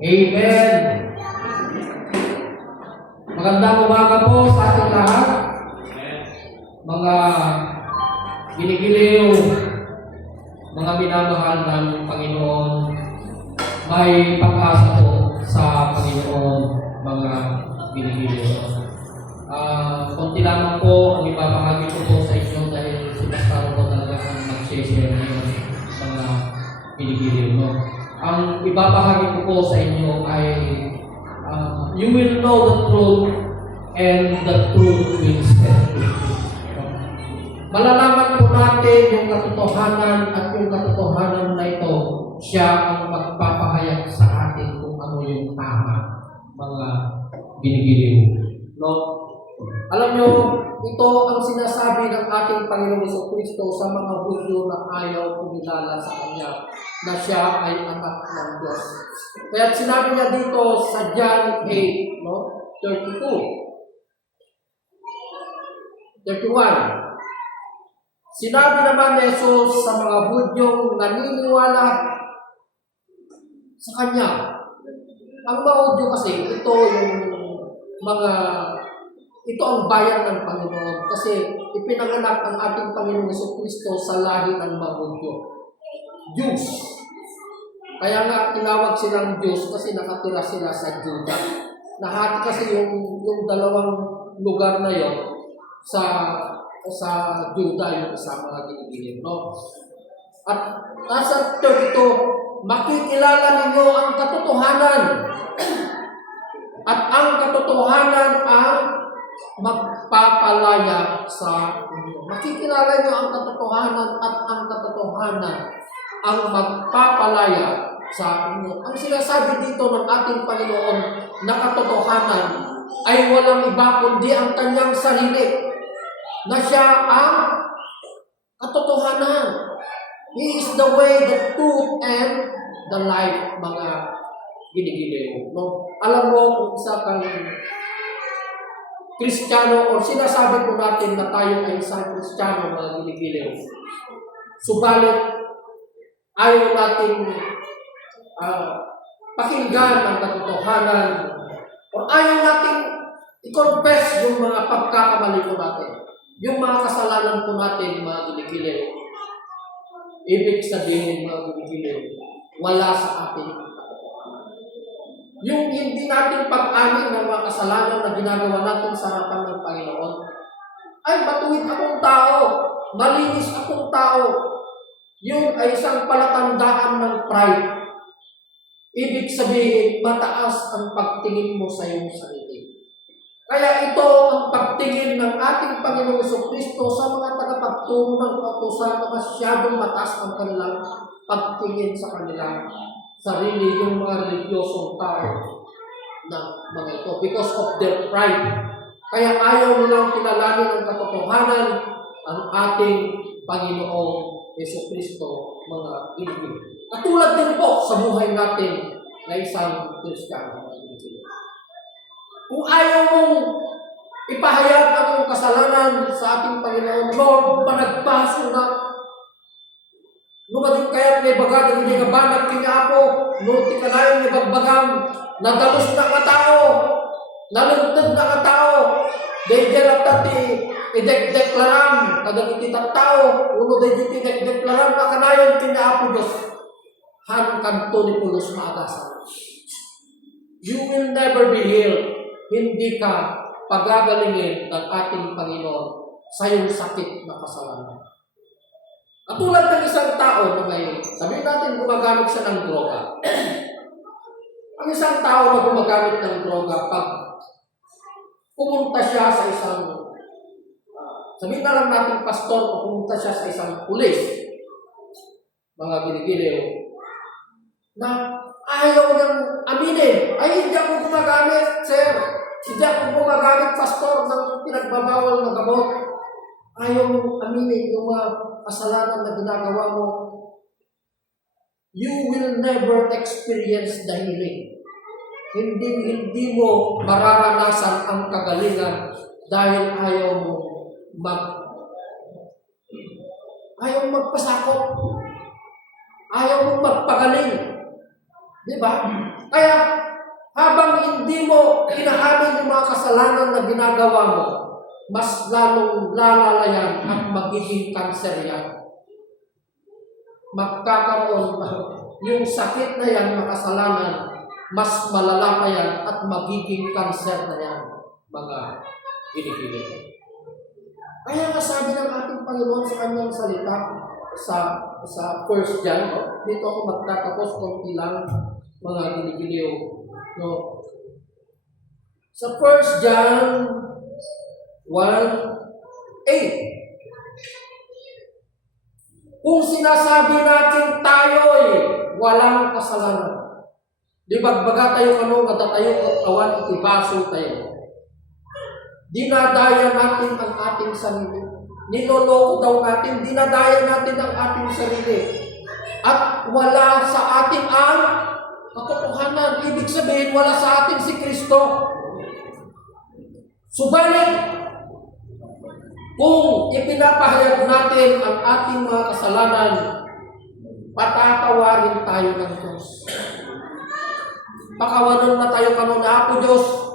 Amen. Magandang umaga po sa ating lahat. Mga ginigiliw, mga minamahal ng Panginoon, may pag-asa po sa Panginoon, mga ginigiliw. Kunti lamang po ang ibabahagi ko po sa inyo dahil sinasaro ko talaga ang mag-share ngayon, mga ginigiliw. No? Ang ibabahagi ko po sa inyo ay you will know the truth and the truth will set you free. Malalaman po natin yung katotohanan at yung katotohanan na ito, siya ang magpapahayag sa atin kung ano yung tama, mga ginigiliw. No? Alam nyo, ito ang sinasabi ng ating Panginoong Jesucristo sa mga Hudyo na ayaw kumilala sa Kanya na siya ay anak ng Diyos. Kaya sinabi niya dito sa John 8, no? 31. Sinabi naman ni Jesus sa mga Hudyong naniniwala sa Kanya. Ang mga Hudyo kasi, ito ang bayan ng Panginoon kasi ipinanganak ang ating Panginoong Jesucristo sa lahi ng mga Hudyo. Jews. Kaya nga tinawag silang Jews kasi nakatira sila sa Juda. Nahati kasi yung dalawang lugar na yon sa Juda, yung sa mga ginigiliw, no? At nasa 32, makikilala ninyo ang katotohanan. At ang katotohanan ang magpapalaya sa inyo. Makikilala niyo ang katotohanan at ang katotohanan ang magpapalaya sa inyo. Ang sinasabi dito ng ating Panginoon na katotohanan ay walang iba kundi ang kanyang sarili na siya ang katotohanan. He is the way, the truth, and the life, mga ginigiliw. No? Alam mo kung isa kang Kristiyano o sinasabi po natin na tayo ay isang Kristiyano, mga ginigiliw. Subalit, ayaw natin pakinggan ang katotohanan o ayaw natin i-confess yung mga pagkakamali po natin. Yung mga kasalanan po natin, mga ginigiliw. Ibig sabihin, mga ginigiliw, wala sa ating katotohanan. Yung hindi natin pag-amin ng mga kasalanan na ginagawa natin sa harapan ng Panginoon, ay matuwid akong tao, malinis akong tao. Yun ay isang palatandaan ng pride. Ibig sabihin, mataas ang pagtingin mo sa iyong sarili. Kaya ito ang pagtingin ng ating Panginoong Jesucristo sa mga tagapagturo ng kautusan na masyadong mataas ang kanilang pagtingin sa kanilang sarili, yung mga religyosong tao ng mga ito. Because of their pride. Kaya ayaw nilang kilalanin ang katotohanan ang ating Panginoong Jesucristo, mga ginigiliw. Katulad din po sa buhay natin na isang Kristiyano. Kung ayaw mong ipahayag ang iyong kasalanan sa ating Panginoon, Lord, panagpaso na. Numadin kaya't may bagay, hindi ka banag kinyapo, nuti ka na yung ibagbagang, nadalos na ka tao, nalugtog na ka tao, dahil tati, idek-deklaram, kadang ititat tao, uno dahil idek-deklaram, makanayon kinyapo Diyos, han kanto ni Pulos maagasan. You will never be healed. Hindi ka pagagalingin ng ating Panginoon sa iyong sakit na kasalanan. Katulad ng isang tao na ngayon, sabihin natin gumagamit siya ng droga. Ang isang tao na gumagamit ng droga, pag pumunta siya sa isang, sabihin na lang natin pastor, o pumunta siya sa isang pulis, mga ginigiliw, na ayaw niyang aminin, ay hindi ako gumagamit, sir. Hindi ako gumagamit, pastor, ng pinagbabawal ng gamot. Ayaw mong aminin yung mga kasalanan na ginagawa mo. You will never experience the healing. Hindi mo mararanasan ang kagalingan dahil ayaw mo magpasakop. Ayaw mong magpagaling. Di ba? Kaya, habang hindi mo hinahamin yung mga kasalanan na ginagawa mo, mas lalong lalala yan at magiging cancer yan. Magkakaroon yung sakit na yan na kasalanan, mas malala pa yan at magiging cancer na yan, mga ginigilig. Kaya nga sabi ng ating Panginoon sa kanyang salita, sa 1 John, no? Dito ako magtatapos konti lang, mga ginigiliw. No? Sa 1 John 1:8, kung sinasabi natin tayo'y walang kasalanan, di bagbaga tayo kano, matatayo at awan itibaso tayo. Dinadaya natin ang ating sarili. Niloloko daw natin, dinadaya natin ang ating sarili. At wala sa ating ang katotohanan. Ibig sabihin, wala sa ating si Kristo. Subalit, kung ipinapahayag natin ang ating mga kasalanan, patatawarin tayo ng Diyos. Pakawanan na tayo kanon na Apo Diyos,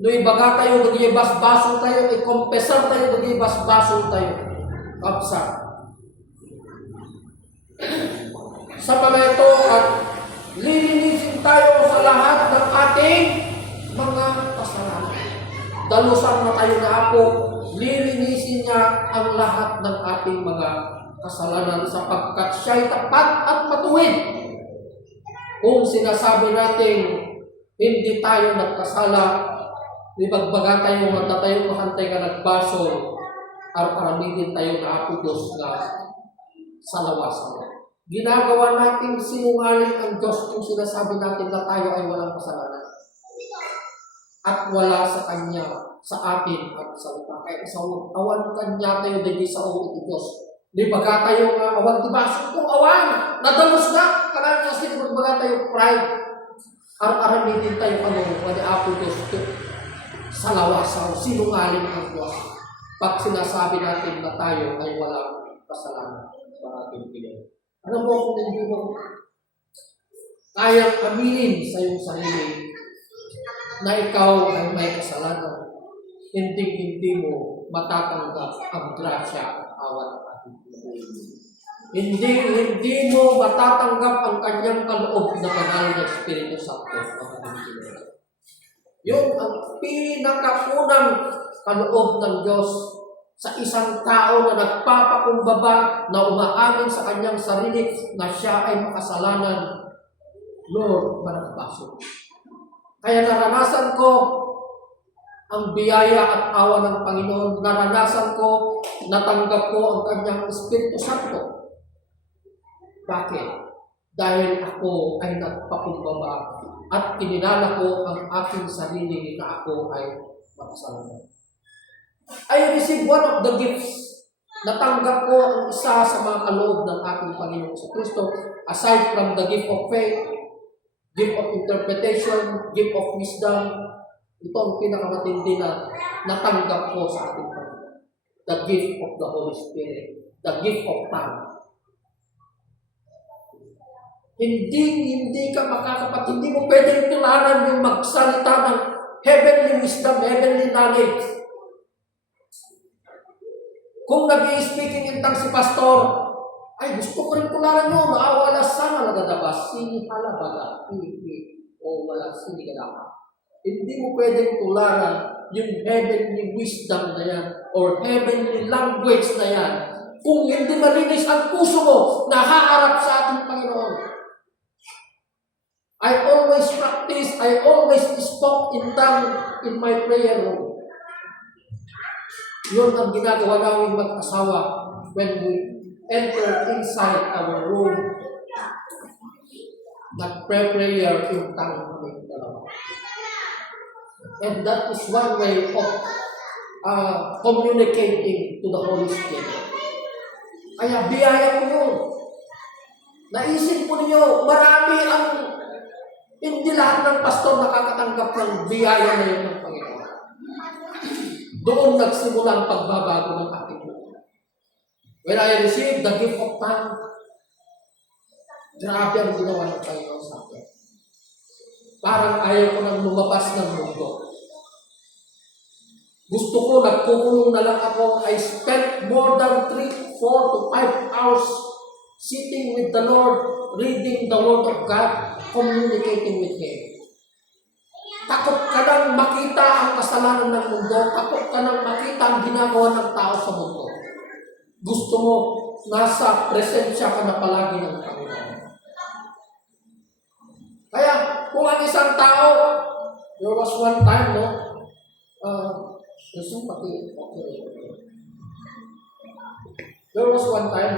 no ibaga tayo, nagibas-baso tayo, ikompesar tayo, nagibas-baso tayo. Kapsa. Sa mga ito, at lilinisin tayo sa lahat ng ating mga kasalanan. Dalusan na tayo na Apo, lilinisin niya ang lahat ng ating mga kasalanan sapagkat siya'y tapat at matuwid. Kung sinasabi natin, hindi tayo nagkasala, ibagbaga tayo, matatayo kahantay ka nagbasol, araw-aramidin tayo na Apo Diyos na salawasan. Ginagawa natin sinungaling ang Diyos kung sinasabi natin na tayo ay walang kasalanan. At wala sa Kanya, sa atin at sa lupa. Kaya sa awan Kanya tayo dali sa ulit ni Diyos. Ibagbaga tayo nga awan, diba? Kung awan, nadalos na, karang kasi ibagbaga tayo pride. Araw-aramidin tayo wala Apo Diyos sa lawasan, sinungaling ang Diyos. Pag sinasabi natin na tayo ay walang kasalanan sa ating Pilipinas. Alam mo kung hindi mo kayang aminin sa iyong sarili na ikaw ay may kasalanan, hindi mo matatanggap ang grasya at awa ng ating Pilipinas. Hindi mo matatanggap ang kanyang kaloob na banal na Espiritu Santo sa ating Pilipinas. Yung ang pinakaunang kaloob ng Diyos sa isang tao na nagpapakumbaba, na umaamin sa kanyang sarili na siya ay makasalanan, Lord, managbaso. Kaya naranasan ko ang biyaya at awa ng Panginoon. Naranasan ko, natanggap ko ang kanyang Espiritu Santo. Bakit? Dahil ako ay nagpakumbaba at kininala ko ang aking sarili na ako ay makasalanan. I received one of the gifts. Natanggap ko ang isa sa mga kaloob ng ating Panginoon sa Kristo, aside from the gift of faith, gift of interpretation, gift of wisdom. Ito ang pinakamatindi na natanggap ko sa ating Panginoon. The gift of the Holy Spirit, the gift of tongue. Hindi ka makakapat, hindi mo pwedeng tularan yung magsalita ng heavenly wisdom, heavenly knowledge. Kung nag-i-speaking in tongues si pastor, ay gusto ko rin tularan nyo, maawala sana nagadabas, sinihalabaga, o wala sinigalaga. Hindi mo pwedeng tularan yung heavenly wisdom na yan, or heavenly language na yan, kung hindi malinis ang puso mo na haharap sa ating Panginoon. I always practice, I always spoke in tongues in my prayer room. Yun ang ginagawa namin mag-asawa when we enter inside our room. Nag-prayer in tongues kami dalawa. And that is one way of communicating to the Holy Spirit. Kaya biyaya ko yun. Naisip po ninyo, marami ang hindi lahat ng pastor nakakatanggap ng biyaya na yun ng Panginoon. Doon nagsimula ang pagbabago ng ating buhay. When I received the gift of tongue, grabe ang ginawa ng Panginoon sa akin. Parang ayaw ko nang lumabas ng mundo. Gusto ko, nagkukulong na lang ako. I spent more than 3, 4 to 5 hours sitting with the Lord, reading the Word of God, communicating with Him. Takot ka nang makita ang kasalanan ng mundo. Takot ka nang makita ang ginagawa ng tao sa mundo. Gusto mo, nasa presensya ka na palagi ng Panginoon. Kaya, kung ang isang tao, there was one time, no? There was one time,